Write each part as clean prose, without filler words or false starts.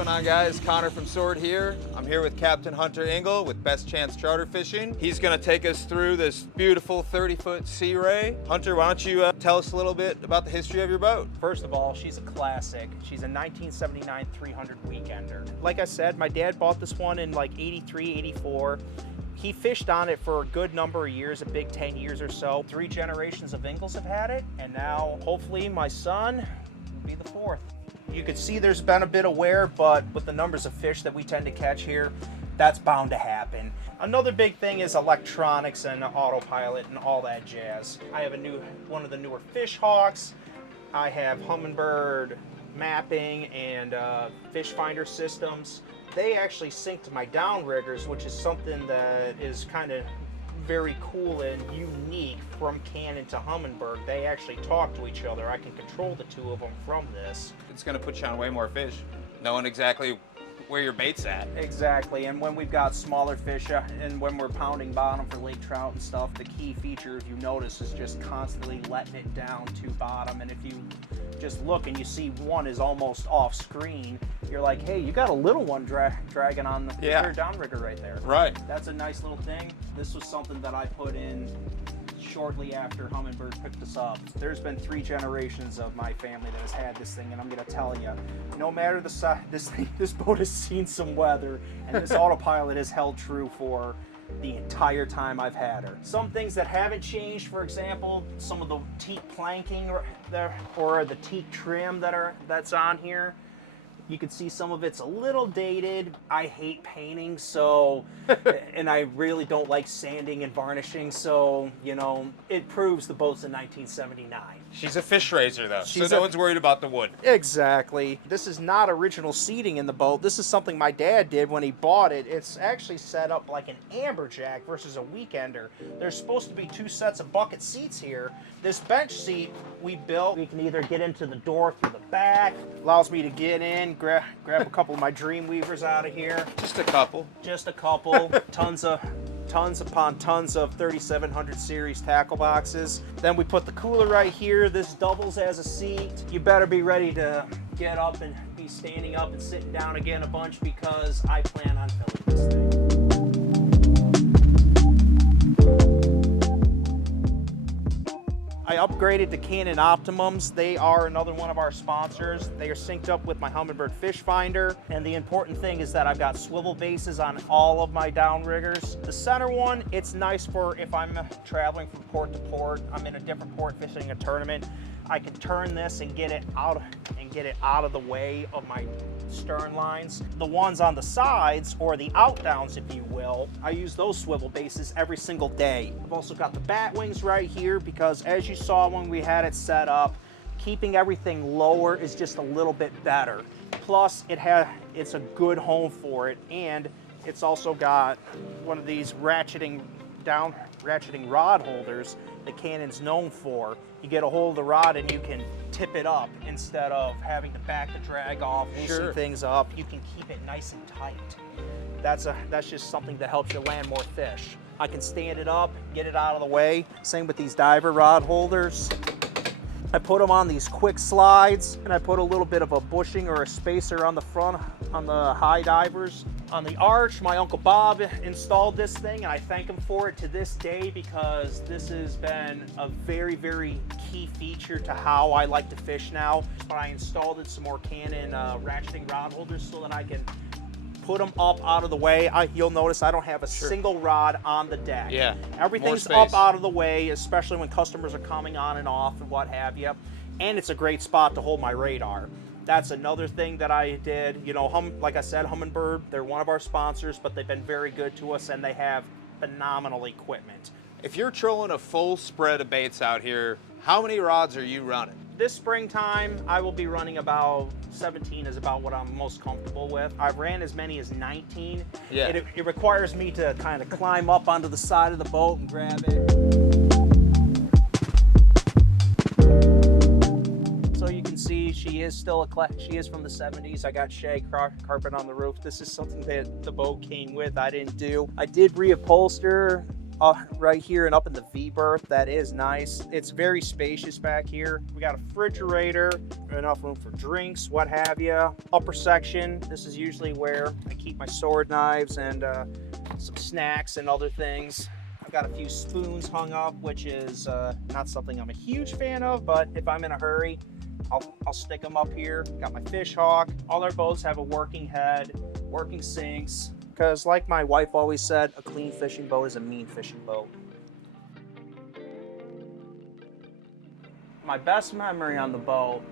going on, guys? Connor from SORD here. I'm here with Captain Hunter Engel with Best Chance Charter Fishing. He's going to take us through this beautiful 30-foot Sea Ray. Hunter, why don't you tell us a little bit about the history of your boat? First of all, she's a classic. She's a 1979 300 weekender. Like I said, my dad bought this one in like 83, 84. He fished on it for a good number of years, a big 10 years or so. 3 generations of Engels have had it, and now hopefully my son will be the 4th. You can see there's been a bit of wear, but with the numbers of fish that we tend to catch here, that's bound to happen. Another big thing is electronics and autopilot and all that jazz. I have one of the newer fish hawks. I have Humminbird mapping and fish finder systems. They actually sync to my downriggers, which is something that is kind of very cool and unique from Canon to Humminbird. They actually talk to each other. I can control the 2 of them from this. It's going to put you on way more fish, knowing exactly where your bait's at. Exactly, and when we've got smaller fish and when we're pounding bottom for lake trout and stuff, the key feature, if you notice, is just constantly letting it down to bottom. And if you just look and you see one is almost off screen, you're like, hey, you got a little one dragging on the downrigger right there. Right. That's a nice little thing. This was something that I put in shortly after Humminbird picked us up. There's been 3 generations of my family that has had this thing, and I'm going to tell you, no matter the size, this boat has seen some weather, and this autopilot has held true for the entire time I've had her. Some things that haven't changed, for example, some of the teak planking or the teak trim that's on here. You can see some of it's a little dated. I hate painting, so, and I really don't like sanding and varnishing, so, you know, it proves the boat's in 1979. She's a fish raiser, though, so no one's worried about the wood. Exactly. This is not original seating in the boat. This is something my dad did when he bought it. It's actually set up like an amberjack versus a weekender. There's supposed to be 2 sets of bucket seats here. This bench seat we built, we can either get into the door through the back, allows me to get in, grab a couple of my Dreamweavers out of here. Just a couple. Just a couple. tons upon tons of 3700 series tackle boxes. Then we put the cooler right here. This doubles as a seat. You better be ready to get up and be standing up and sitting down again a bunch, because I plan on filling this thing. I upgraded to Canon Optimums. They are another one of our sponsors. They are synced up with my Humminbird fish finder. And the important thing is that I've got swivel bases on all of my downriggers. The center one, it's nice for if I'm traveling from port to port. I'm in a different port fishing a tournament. I can turn this and get it out of the way of my stern lines. The ones on the sides, or the outdowns if you will, I use those swivel bases every single day. I've also got the bat wings right here, because as you saw when we had it set up, keeping everything lower is just a little bit better. Plus it's a good home for it, and it's also got one of these ratcheting rod holders that Canon's known for. You get a hold of the rod and you can tip it up instead of having to back the drag off, loosen things up. You can keep it nice and tight. That's just something that helps you land more fish. I can stand it up, get it out of the way. Same with these diver rod holders. I put them on these quick slides, and I put a little bit of a bushing or a spacer on the front on the high divers. On the arch, my Uncle Bob installed this thing, and I thank him for it to this day, because this has been a very, very key feature to how I like to fish now. But I installed some more Canon ratcheting rod holders so that I can put them up out of the way. You'll notice I don't have a single rod on the deck. Yeah, everything's up out of the way, especially when customers are coming on and off and what have you. And it's a great spot to hold my radar. That's another thing that I did. You know, like I said, Humminbird, they're one of our sponsors, but they've been very good to us, and they have phenomenal equipment. If you're trolling a full spread of baits out here, how many rods are you running? This springtime, I will be running about 17 is about what I'm most comfortable with. I've ran as many as 19. Yeah. It requires me to kind of climb up onto the side of the boat and grab it. So you can see she is still she is from the 70s. I got shag carpet on the roof. This is something that the boat came with. I didn't do. I did reupholster right here and up in the V berth. That is nice. It's very spacious back here. We got a refrigerator, enough room for drinks, what have you. Upper section, this is usually where I keep my sword knives and some snacks and other things. I've got a few spoons hung up, which is not something I'm a huge fan of, but if I'm in a hurry, I'll stick them up here. Got my fish hawk. All our boats have a working head, working sinks, because like my wife always said, a clean fishing boat is a mean fishing boat. My best memory on the boat,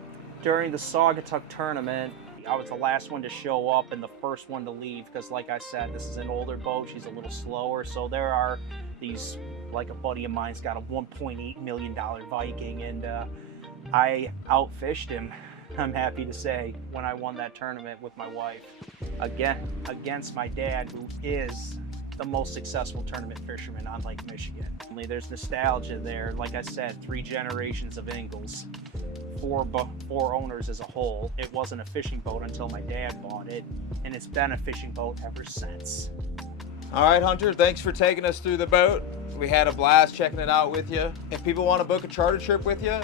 during the Saugatuck tournament, I was the last one to show up and the first one to leave, because like I said, this is an older boat, she's a little slower, so there are these, like a buddy of mine's got a $1.8 million Viking, and I outfished him, I'm happy to say, when I won that tournament with my wife. Again, against my dad, who is the most successful tournament fisherman on Lake Michigan. There's nostalgia there. Like I said, 3 generations of Engels, 4 owners as a whole. It wasn't a fishing boat until my dad bought it, and it's been a fishing boat ever since. All right, Hunter, thanks for taking us through the boat. We had a blast checking it out with you. If people want to book a charter trip with you,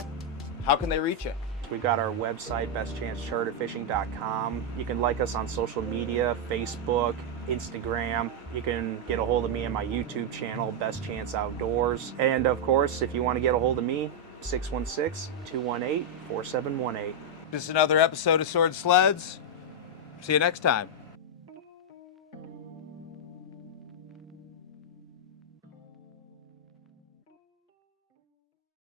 how can they reach you? We've got our website, bestchancecharterfishing.com. You can like us on social media, Facebook, Instagram. You can get a hold of me on my YouTube channel, Best Chance Outdoors. And of course, if you want to get a hold of me, 616-218-4718. This is another episode of Sword Sleds. See you next time.